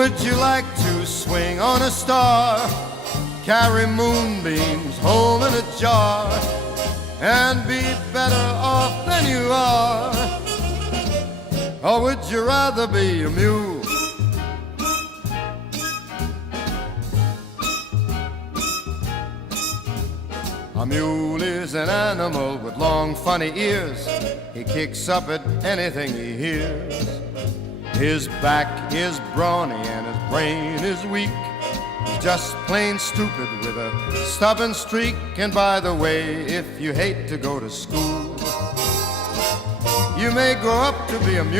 would you like to swing on a star, carry moonbeams home in a jar, and be better off than you are? Or would you rather be a mule? A mule is an animal with long funny ears. He kicks up at anything he hears. His back is brawny and his brain is weak. He's just plain stupid with a stubborn streak. And by the way, if you hate to go to school, you may grow up to be a mule.